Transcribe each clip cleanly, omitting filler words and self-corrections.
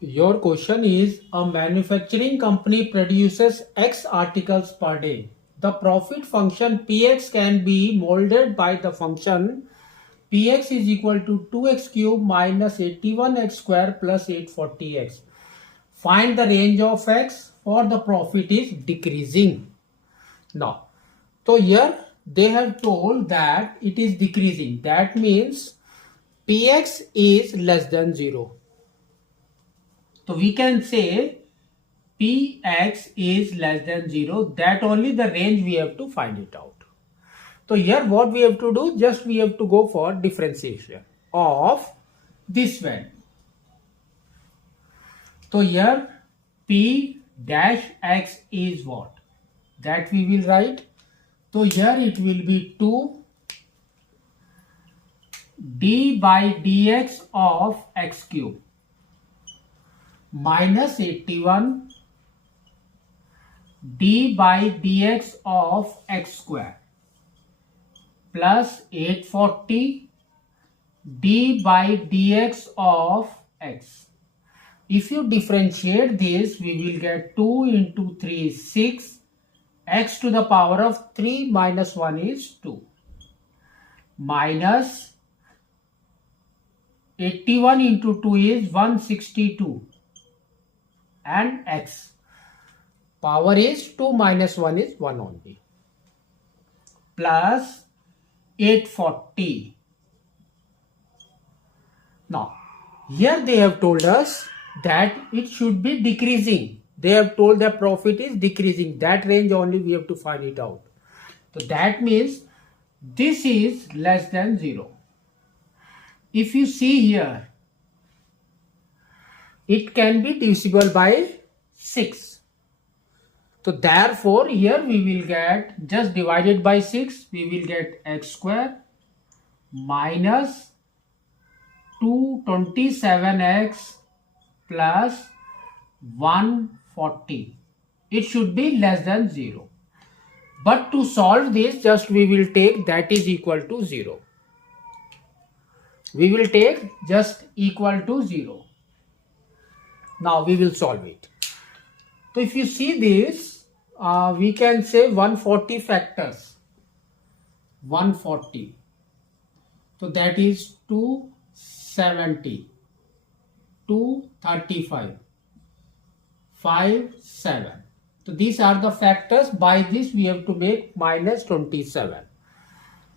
Your question is, a manufacturing company produces X articles per day. The profit function Px can be molded by the function Px is equal to 2x cube minus 81x square plus 840x. Find the range of x for the profit is decreasing. Now, so here they have told that it is decreasing. That means Px is less than 0. So we can say Px is less than 0. That only the range we have to find it out. So here what we have to do, just we have to go for differentiation of this value. So here P dash x is what? That we will write. So here it will be 2 d by dx of x cube minus 81 d by dx of x square plus 840 d by dx of x. If you differentiate this, we will get 2 into 3 is 6, x to the power of 3 minus 1 is 2, minus 81 into 2 is 162, and x power is 2 minus 1 is 1 only, plus 840. Now, here they have told us that it should be decreasing. They have told the profit is decreasing. That range only we have to find it out. So that means this is less than 0. If you see here, it can be divisible by 6. So therefore here we will get, just divided by 6, we will get x square minus 227x plus 140. It should be less than 0. But to solve this, just we will take that is equal to 0. We will take just equal to 0. Now we will solve it. So if you see this, we can say 140 factors. 140. So that is 270, 235, 5, 7. So these are the factors. By this we have to make minus 27.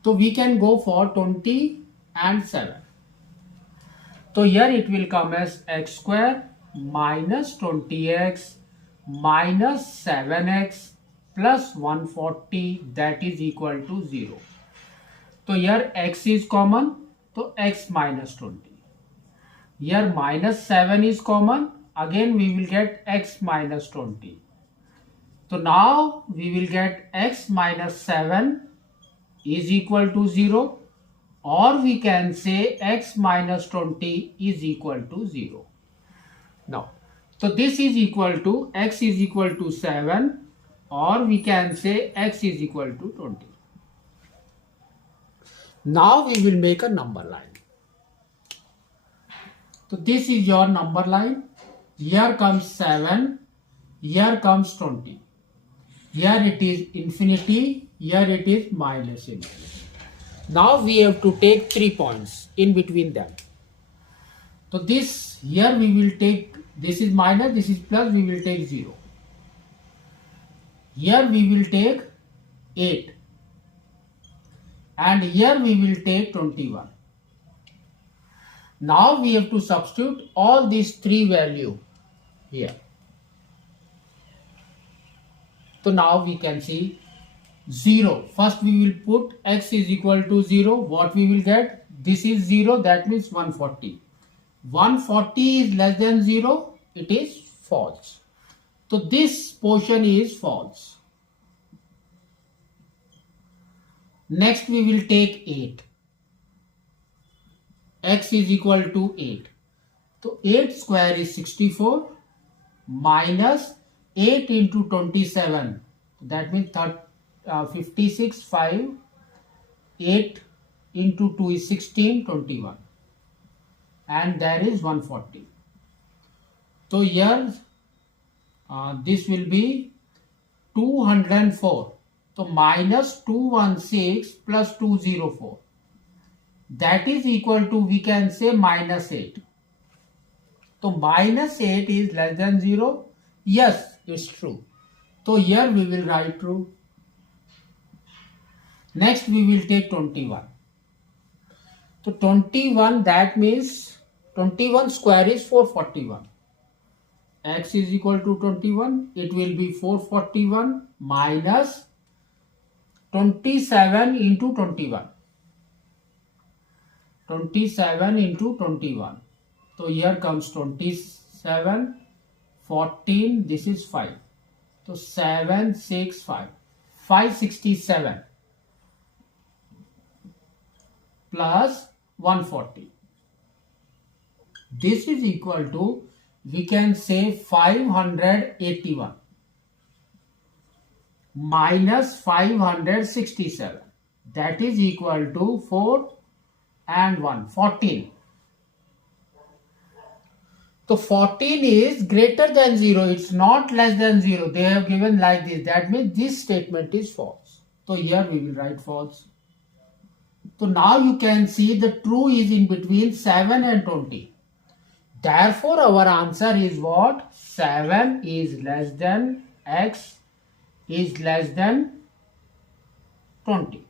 So we can go for 20 and 7. So here it will come as x square minus 20x minus 7x plus 140, that is equal to 0. So here x is common, so x minus 20. Here minus 7 is common, again we will get x minus 20. So now we will get x minus 7 is equal to 0, or we can say x minus 20 is equal to 0. Now, so this is equal to x is equal to 7, or we can say x is equal to 20. Now we will make a number line. So this is your number line. Here comes 7, here comes 20. Here it is infinity, here it is minus infinity. Now we have to take 3 points in between them. So this, here we will take, this is minus, this is plus, we will take 0. Here we will take 8. And here we will take 21. Now we have to substitute all these 3 values here. So now we can see 0. First we will put x is equal to 0. What we will get? This is 0, that means 140. 140 is less than 0, it is false. So this portion is false. Next we will take 8. X is equal to 8. So 8 square is 64 minus 8 into 27. That means 56, 5, 8 into 2 is 16, 21. And there is 140. So here this will be 204. So minus 216 plus 204. That is equal to, we can say, minus 8. So minus 8 is less than 0. Yes, it's true. So here we will write true. Next we will take 21. So 21, that means 21 square is 441. X is equal to 21. It will be 441 minus 27 into 21. 27 into 21. So here comes 27, 14, this is 5. So 7, 6, 5. 567 plus 140. This is equal to, we can say, 581 minus 567. That is equal to 4 and 1, 14. So 14 is greater than 0. It's not less than 0. They have given like this. That means this statement is false. So here we will write false. So now you can see the true is in between 7 and 20. Therefore our answer is what? 7 is less than x is less than 20.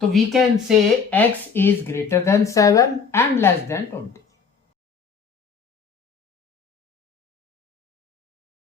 So we can say x is greater than 7 and less than 20.